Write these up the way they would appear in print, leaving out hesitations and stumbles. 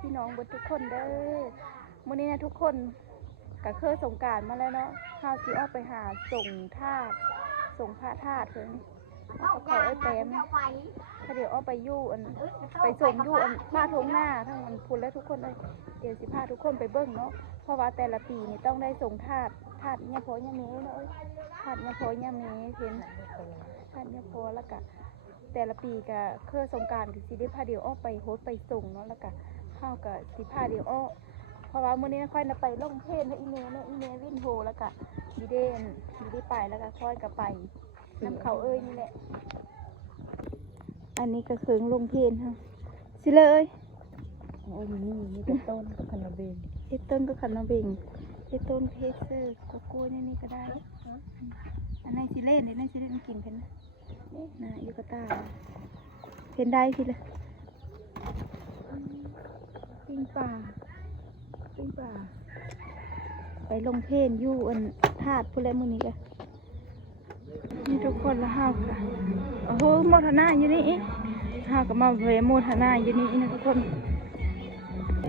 พี่น้องบนทุกคนเด้อมื้อนี้นะทุกคนก็คือสงกรานต์มาแล้วเนาะข้าวสิออกไปหาส่งธาตุส่งพระธาตุเพิ่นเขาเต็มถ้าเดี๋ยวออกไปยู่อันไปส่งยู่อันบ้านทงหน้าทั้งมันพูนและทุกคนเลยเดี๋ยวสิพาทุกคนไปเบิ่งเนาะเพราะว่าแต่ละปีนี่ต้องได้ส่งธาตุเนี่ยพอย่าเมเนาะธาตุเนี่ยพอย่าเมเห็นธาตุเนี่ยพอแล้วก็แต่ละปีก็คือสงกรานต์ก็สิได้พาเดี๋ยวออกไปโฮสไปส่งเนาะแล้วก็ข้าวก็สิพาเดี๋ยวออกเพราะว่ามื้อนี้ค่อยไปลงเพลนะอีเมเนาะอีเมวินโฮแล้วก็ดีเด้ไปแล้วก็ค่อยก็ไปน้ำเขานี่แหละอันนี้ก็คือลงเพลฮะสิเลยโอ้ยมีแต่ต้นกับคันนาเบงเฮ็ดต้นก็คันนาเบงเฮ็ดต้นเพเซอร์ก็กล้วยนี่ก็ได้อันนี้สิเล่นนี่สิเล่นกินเพิ่นนะยูกาตาเพิ่นได้สิเลยปิ้งปลาไปลงเพลอยู่อันธาตุผู้เล่นมื้อนี้ก็นี่ทุกคนละห้าวค่ะโอ้โหโมทนาอยู่นี่ห้าวก็มาเวโมทนาอยู่นี่นะทุกคน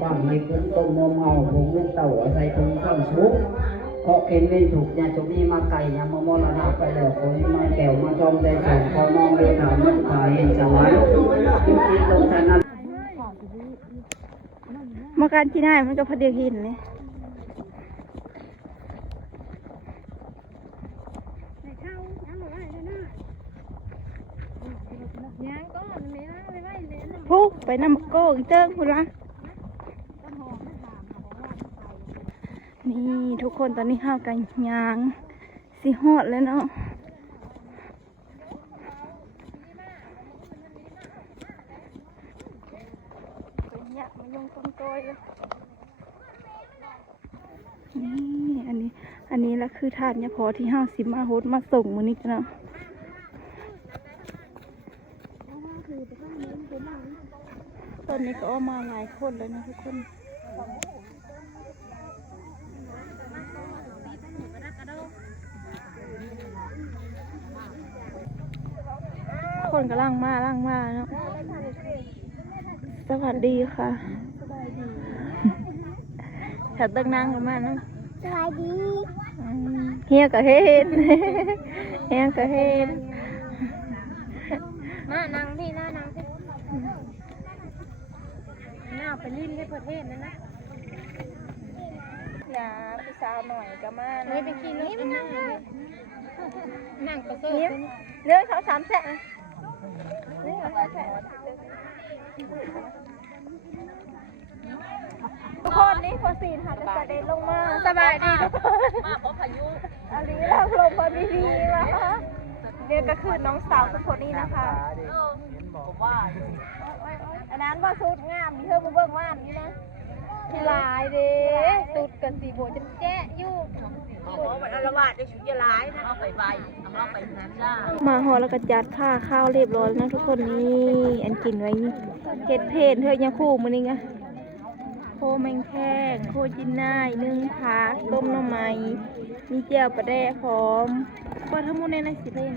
บ้านในกรุงต้มมมเอาวงลูกเต่าใส่ถุงข้าวชุบเพราะเอ็นเล่นถูกยาจุนี้มาไก่ยามมรณะไปแล้วคนมาแก้วมาจอมได้ส่งพอมองเดินถามมันขายเห็นสวรรค์จุดนี้ลงทานั้นมาการที่ได้มันก็พอดีเห็นเลยพุกไปน้ำโก้อีเติ้งคุณละนี่ทุกคนตอนนี้ข้าวกันยางสิฮอดแล้วเนาะอยากมายงต้นกล้วยเลยนี่อันนี้ละคือถาดเนี่ยพอที่50มาโฮสมาส่งมื้อนี้กันเนาะตอนนี้ก็ออกมาหลายคนเลยนะทุกคนคนก็ล่างมาเนาะสวัสดีค่ะแถวตึกนั่งกันมาเนาะสวัสดีเฮียกับเฮ็ดมานั่งพี่นั่งพี่น่าไปลิ้นให้ประเทศนั่นนะอย่าพี่สาวหน่อยก็มาเฮ้ยไปกินนี่มันนั่งประเสริฐเนื้อเขา3แสนนี่เขา3แสนทุกคนนี่พอซีนค่ะจะเสด็จลงมาสบายดีมาเพราะพายุอันนี้เราลงพอดีมาเนี่ยก็คือน้องสาวทุกคนนี่นะคะผมว่าอันนั้นว่าสุดงามมีเธอมาเบิ่งว่านนี่นะที่ลายเด้สุดกันสีโบจะแจ๊อยู่มันอารวาสได้ชุดยาลายนะเอาไปเอาไปนั้นจ้ามาห่อแล้วก็จัดผ้าข้าวเรียบร้อยนะทุกคนนี่อันกินไว้นี่เห็ดเพนเธอยังคู่มือนี่ไงโคแมงแข้งโคจินน่ายนึ่งผักต้มหน่อไม้มีเจียวปลาแดกหอมก็ทั้งหมดในนั้นสิเล่น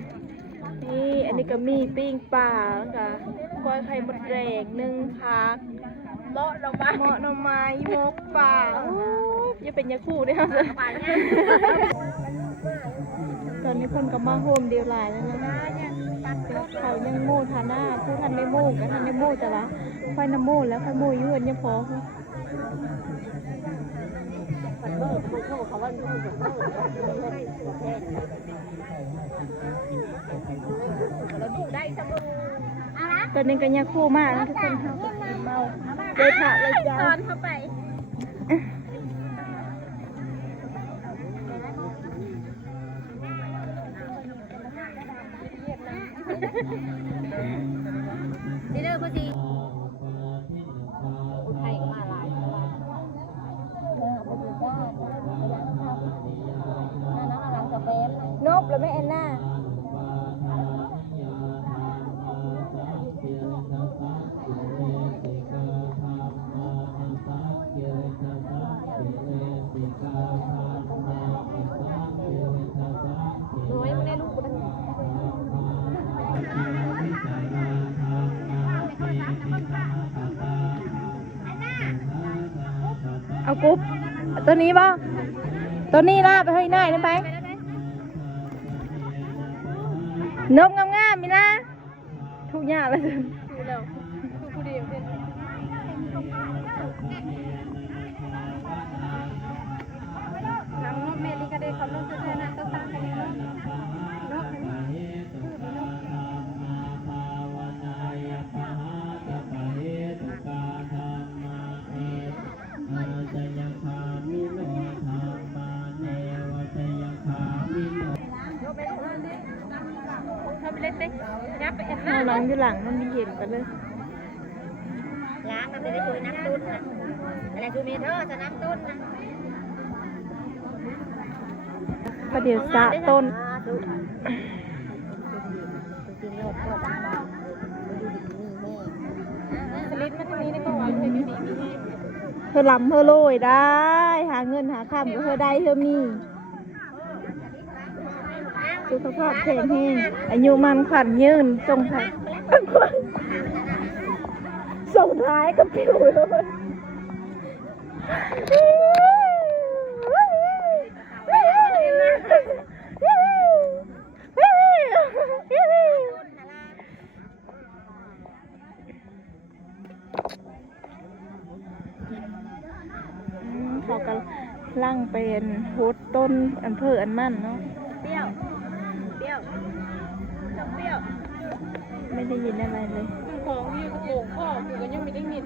นี่อันนี้ก็มีปิ้งปลาค่ะก้อยไข่มดแดงนึ่งผักเหมาะหน่อไม้มกป่าอย่าเป็นยาคู่ด้วยค่ะตอนนี้คนกับมาโฮมเดียวหลายแล้วนะเขายังโม่ทาหน้าผู้ทันได้โม่กับทันได้โม่แต่ละไฟน้ำโม่แล้วไฟโม่ยุ่นยังพอตอนนี้ก็ยังคู่มากนะทุกคนค่ะเมาเลยผ่าเลยจ้าตอนเข้าไปนี่เด้อพอดีไทยมาหลายนบแล้วไม่แอนน่า เอากรุ๊บตัวนี้บ่ตัวนี้ล่าไปให้นายได้ไหมนกงามๆมีนะทุกอย่างเลยผู้เดียวเป็นน้ำนกเมลิกาเดย์เขาลงจะแทนน้ำตั้งๆกันเลยนกน้องอยู่หลังมันมีเห็นกันเลยล้างมันไม่ได้ช่วยน้ำตุ้นนะอะไรคือมีเธอจะน้ำตุ้นนะประเดี๋ยวสะต้นสลิดมาทางนี้ได้ก็ว่าเธออยู่ดีมีเธอลำเธอโรยได้หาเงินหาคำก็เธอได้เธอมีสุขภาพแข็งแรงอายุมันขวัญยืนส่งท้ายส่งท้ายกับผิวเลยเขากำลังเป็นโฮสต้นอันเพื่ออันมั่นเนาะเปรี้ยวเปรี้ยวเปรี้ยวไม่ได้ยินอะไรเลยของที่กระโปรงพ่อคือก็ยังไม่ได้ยิน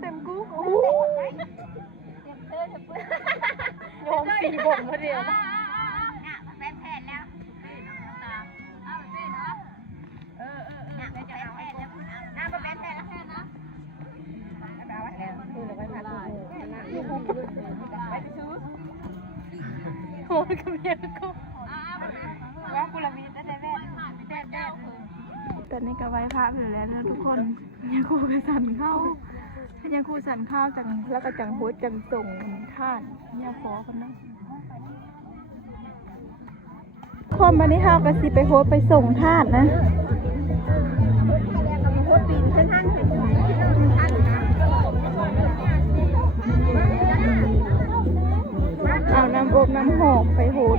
เต็มกูโอ้ยโยมสีบ่มพอดีนะแผ่นแล้วจะเอาแผ่นแล้วน้ามาแผ่นแล้วนะเอาไว้แล้วคือเราไปพัดไปซื้อโอ้ยกับเมียกูว่ากุลมีได้แม่ตอนนี้ก็ไว้พระอยู่แล้วนะทุกคนยาคูกระสันเข้ายาคูสันข้าวจังแล้วก็จังโฮสจังส่งท่านยาขอกันนะคนมาที่ห้าวก็สิไปโฮสไปส่งท่านนะเอาน้ำอบน้ำหอมไปโฮส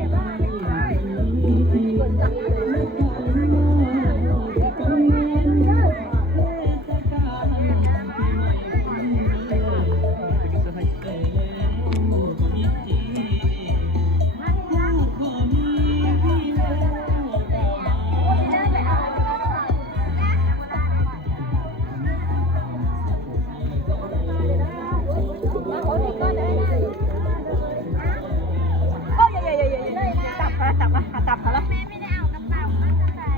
ตับเขาแล้วแม่ไม่ได้เอากระเป๋ามาใส่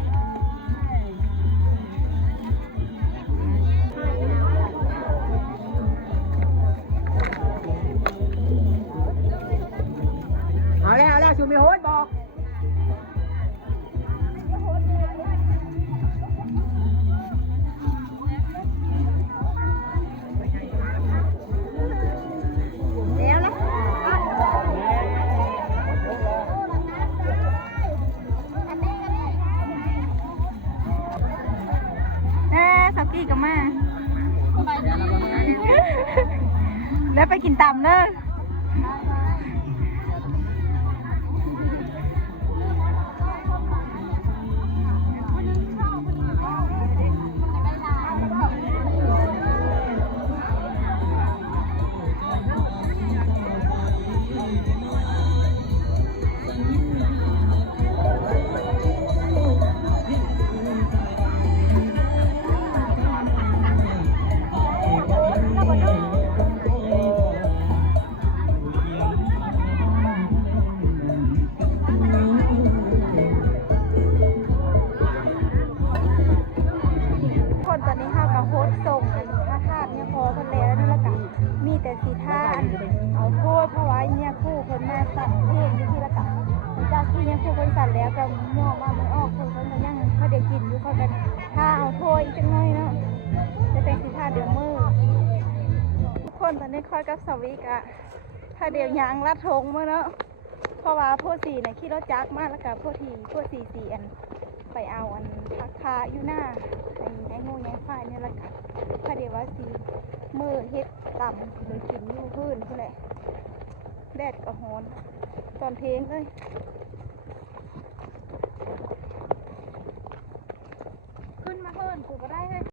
เอาแล้วชูมีโฮสบอกสักกี้กับแม่แล้วไปกินตำเลยเอาโทษเพราะว่าเนี่ยคู่คนมาสั่นเทศอยู่ที่ละกันจากที่เนี่ยคู่คนสั่นแล้วก็มองมาไม่ออกคนก็ยังเขาเด็กกินอยู่เขากันถ้าเอาโทษอีกจังน้อยเนาะจะเป็นสีท่าเดือดมือทุกคนตอนนี้คอยกับสวิกอะถ้าเดี๋ยวยางลัดทงมาเนาะเพราะว่าพวกสีเนี่ยขี่รถจักรมากแล้วกับพวกสีอันไป ไปเอาอันพักคาอยู่หน้าไอ้งูไงฝ่ายนี่แหละค่ะพอดีว่าสีมือเฮ็ดต่ำเลยกินอยู่พื้นเพื่อแหละแดดก็ฮ้อนตอนเทงเลยขึ้นมาเพิ่นกูก็ได้เลย